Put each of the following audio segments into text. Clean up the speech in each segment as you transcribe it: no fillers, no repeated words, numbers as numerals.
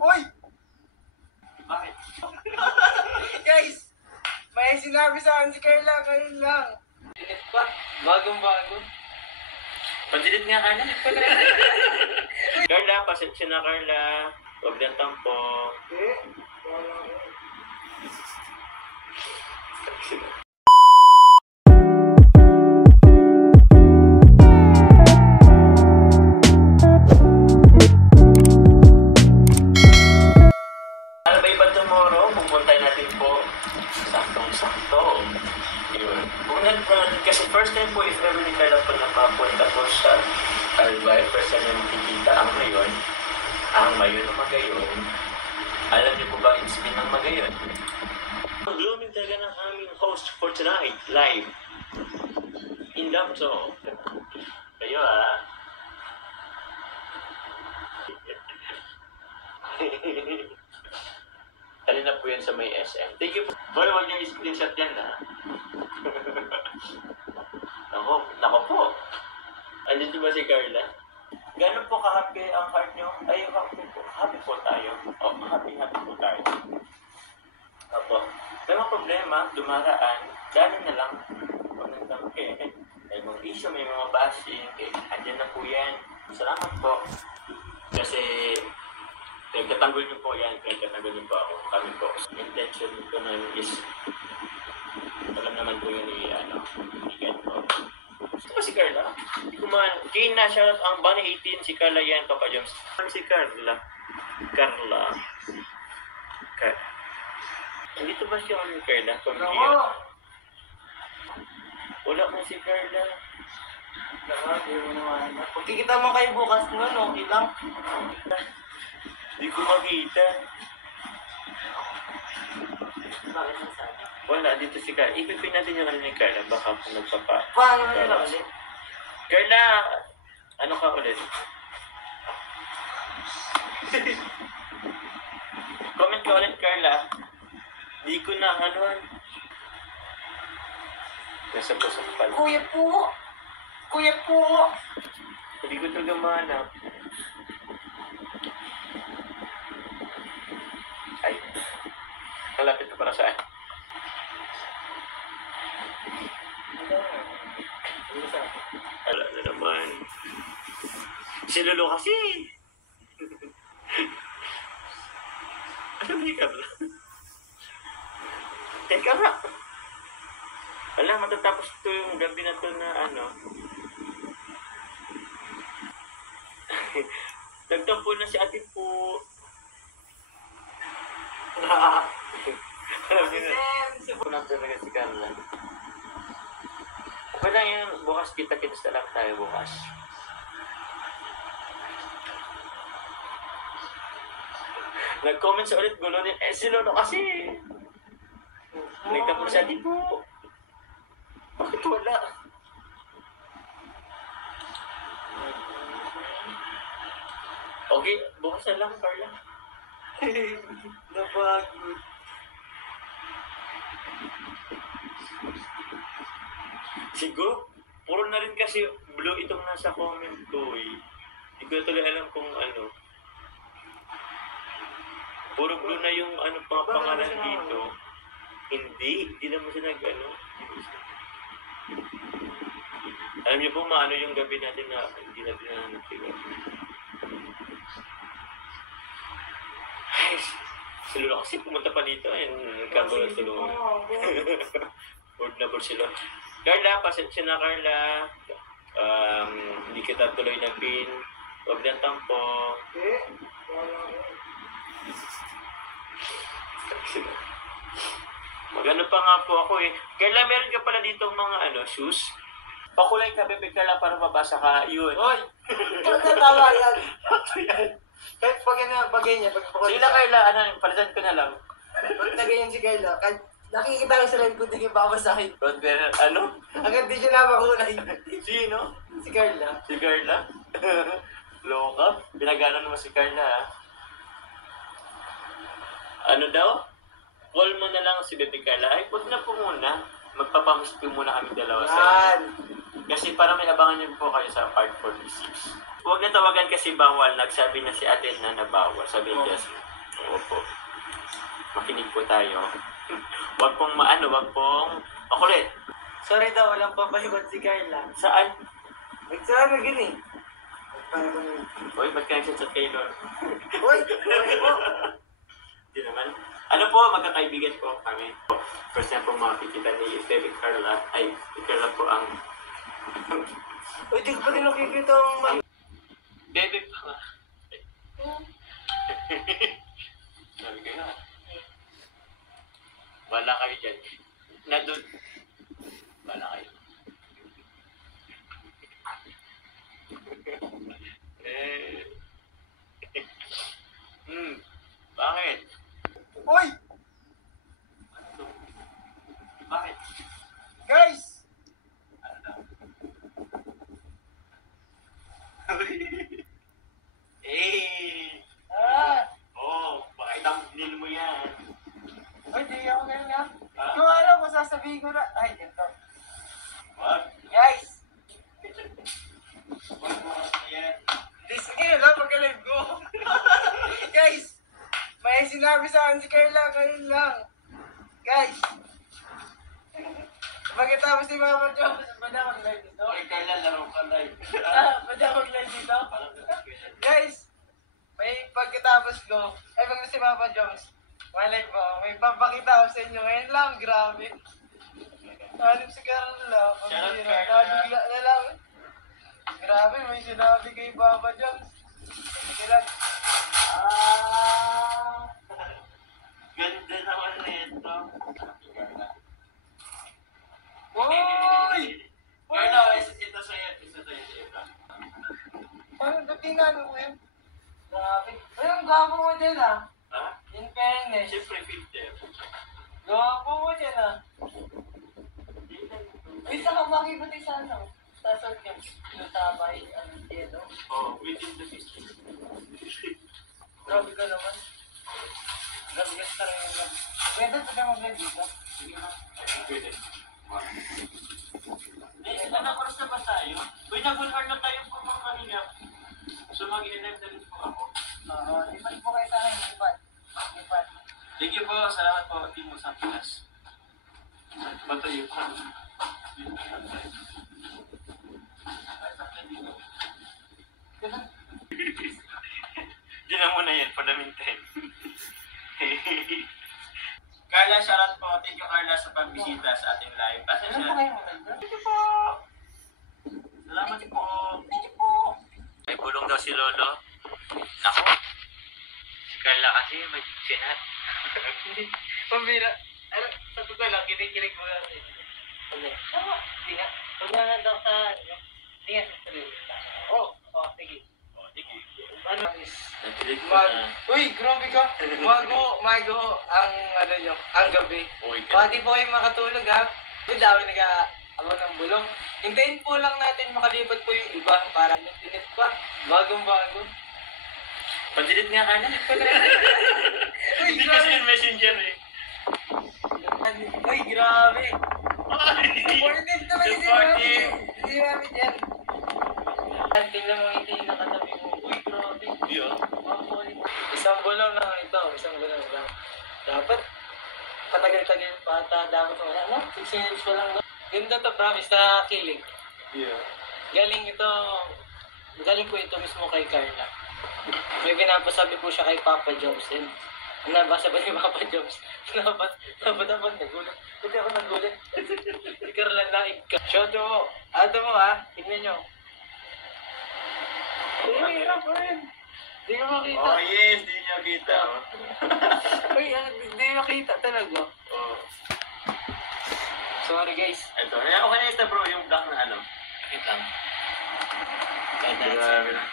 Uy! Bakit? Guys! May sinabi sa akin si Carla, kayo lang. Delete pa. Bagong-bago. Pa-delete nga Carla. Carla, pasensya na Carla. Huwag lang tampo. Wala ko. Ano ba iba tomorrow? Pupunta natin po. Saktong-sakto. Yun. Pupunta natin kasi first time po if ever ni Carla po napapunta po sa Albay. First time niya makikita ang ngayon. Ang mayon ng magayon. Alam niyo po ba ang spin ng magayon? Ang blooming talaga ng aming host for tonight, live. In Damso. Kayo Halina po yan sa may SM. Thank you po. Boy, huwag niyo i-screenshot yan Nako po. Andito ba si Carla? Gano'n po ka-happy ang heart niyo? Ay, happy po tayo. Happy po tayo. Opo. May mga problema, dumaraan, daanan na lang. Huwag nang dampi. May mga issue, may mga bashing. Andyan na po yan. Salamat po. Kasi, nagtatanggol niyo po yan. Nagtatanggol niyo po ako. Kami po. Intention ko na is, alam naman po yun igan po. Ito ba si Carla? Kay na siya ang Bunny 18, si Carla yan, Papa Jones. Si Carla. Dito ba siya ni Carla? Nako! Wala mo si Carla. Di mo naman. Pagkikita mo kayo bukas nun, okay lang? Hindi ko makita. Bakit nasabi? Wala, dito si Carla. Ipipin natin yung ni Carla. Baka kung nagpapa... Paano nila ulit? Carla! Ano ka ulit? Comment ka ulit, Carla. Di ko na Nasa po sa kapal. Kuya po! Kuya po! Hindi ko talaga mahanap. Ay. Malapit na para saan? Wala na naman. Si Lolo kasi. Ano ba ka ba? Teka nga. Wala, matatapos ito yung gabi na ito na Nagtampo na si ate po. Alam niyo na. Punang talaga si Carla. Okay lang yun. Bukas kita-kits na lang tayo bukas. Nag-comment sa ulit, gulo din. Si Lolo kasi. Nagtampo si ate po. Bakit wala? Okay, bukas na lang, Carla. Napagod. Siguro, puro na rin kasi blue itong nasa comment ko eh. Hindi ko na tuloy alam kung ano. Puro blue na yung pangalan dito. Hindi naman siya Alam niyo po maano yung gabi natin na hindi natin nananatigan. Ay, si Lolo kasi pumunta pa dito nagkagulo si Lolo. Board na board si Lolo. Carla, pasensya na Carla. Hindi kita tuloy na pin. Huwag na tampo. Magano pa nga po ako eh. Carla, meron ka pala dito mga shoes. Pakulay ka, bebe Carla, para mabasa ka. Yun. Hoy! Tama yan. Yan. Kahit pag ganyan, pag Sige lang Carla, palitan ko na lang. Pag ganyan si Carla, kahit nakikita ko sa live ko, hindi ko babasahin. Hanggang di siya napakulay. Sino? Si Carla. Si Carla? Loka? Pinagana naman si Carla Ano daw? Call mo na lang si Bebe Carla. Ay, huwag na po muna. Magpapamiss ko muna kami dalawa sa... Yan! Kasi para may abangan niyo po kayo sa part 46. Huwag na tawagan kasi bawal. Nagsabi na si ate na bawal. Sabi niya, opo. Makinig po tayo. Huwag pong huwag pong makulit. Sorry daw, walang papalibat si Carla. Saan? Nagsara na gini. Uy, ba't ka nagsasat kayo doon? Uy, sorry po. Hindi naman. Ano po, magkakaibigan po kami. First time po makikita ni Baby Carla. Ay, si Carla po ang... Uy, di ko pa din nakikita ang... Baby pa nga. Sabi ko nga. Wala kayo dyan. Nadun. Wala kayo. Bakit? Uy! Ano to? Bakit? Guys! Eh! Bakit ang nil mo yan? Uy, di ako ganyan nga. Ha? Kung alam ko, sasabihin ko na... Ay, ganito. What? Guys! Wag mo kasi yan. Sige lang, pagka-live ko. Guys! May sinabi sa akin si Carla, ngayon lang. Guys! Pagkatapos ni Mama Jones, pwede mag-live dito? Okay, Carla, laro ka live. Pwede mag-live dito? Parang Guys! May pagkatapos ko, ay pag si Mama Jones, malay ko, may papakita ako sa inyo ngayon lang, grabe. Hanip si Carla, Shoutout, Carla. nabigla na lang. Grabe, may sinabi kay Papa Jones. Sige lang. Ganda naman nito. Uy! Carla, ito sa'yo. Ito sa'yo. Paano ito tinano ko yun? Grabe. Uy, ang gwapo mo dyan ah. Ha? In fairness. Siyempre, filter. Gwapo mo dyan ah. Uy, saka makikita sa ano? Sa yung tabay, ano, yelo. Oh, within the 50. Grabe ka naman. Grabe ka sa rin yun. Pwede pa ka mag-live dito? Sige na. Pwede. Nag-oras na ba tayo? Uy, nag-1 na tayo po mga kanina. So, mag-i-live na rin po ako. Oo, lipat po kayo sa akin, lipat. Lipat. Thank you po. Salamat po, Timo Sampinas. Patuloy po. Diyan na muna yan for the meantime. Carla, shoutout po. Thank you, Carla, sa pagbisita sa ating live. Ano po kayo mag-live? Thank you po. Salamat po. Thank you po. May bulong daw si Lolo. Nako. Si Carla kasi may chinat. Pambira. Ano, sa totoo lang, kinikilig mo lang. Ulit. Tama. Hindi nga. Huwag na nga daw sa, ano, hindi nga sa sarili. Sige. Sige. Ano? Nakilig ko Mag... na. Uy, grabe ka. Mago ang, ano nyo, ang gabi. Uy, Pati po kayo makatulog ha. Uy, dami nag-aabang ng bulong. Hintayin po lang natin makalipat po yung iba para minute pa. Bagong-bago. Pag-delete nga ka na. Uy, Hindi kasi grabe. yung messenger eh. Uy, grabe. Ay! Supported naman si Mami. Si Mami dyan. Tingnan mo hindi nakatabi mo. Uy, grabe. Yeah. Isang bulong lang ito. Isang bulong lang. Dapat patagal-tagal pa ata. Dapat wala. No? 6 minutes pa lang. No? Ganda to, promise na kilig. Yeah. Galing po ito mismo kay Carla. May pinapasabi po siya kay Papa Jones. Ang nabasa ba ni Papa Jones? Dapat nagulat. Hindi ako nagulat. Si Carla naig ka. Shout mo. Ato mo ha. Tignan nyo. Uy, hirap pa rin. Hindi ko makita. Oh yes, hindi niya kita. Uy, hindi makita talaga. Oh. Sorry guys. Ito, okay na ito bro, yung black na ano. Kita. Grabe na.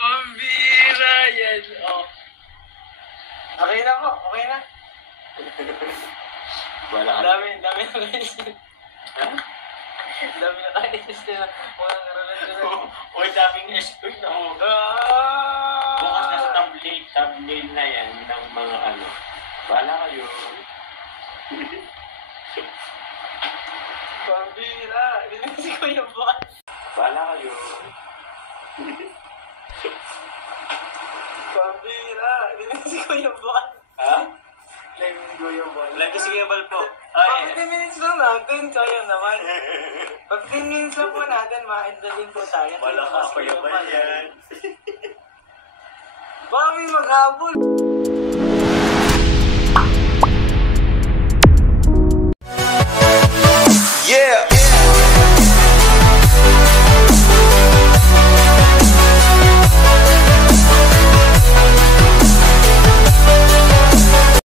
Pambira yan. Oh. Okay na po. Okay na. Wala ka. Dami na guys. Ha? Dami na kainis nila. Walang relasyon. Uy, daming SP na ako. Ah! Bukas na sa thumbnail na yan ng mga ano. Bahala kayo. Pambira! Dinig si Kuya Bon. Bahala kayo. Pambira! Dinig si Kuya Bon. Ha? Live ni Kuya Bon. Live si Kuya Bal po. 15 minutes lang natin, kaya naman. 15 minutes lang po natin, ma-endalin po tayo. Wala ka, Kuya Bal yan. Baka may maghabol.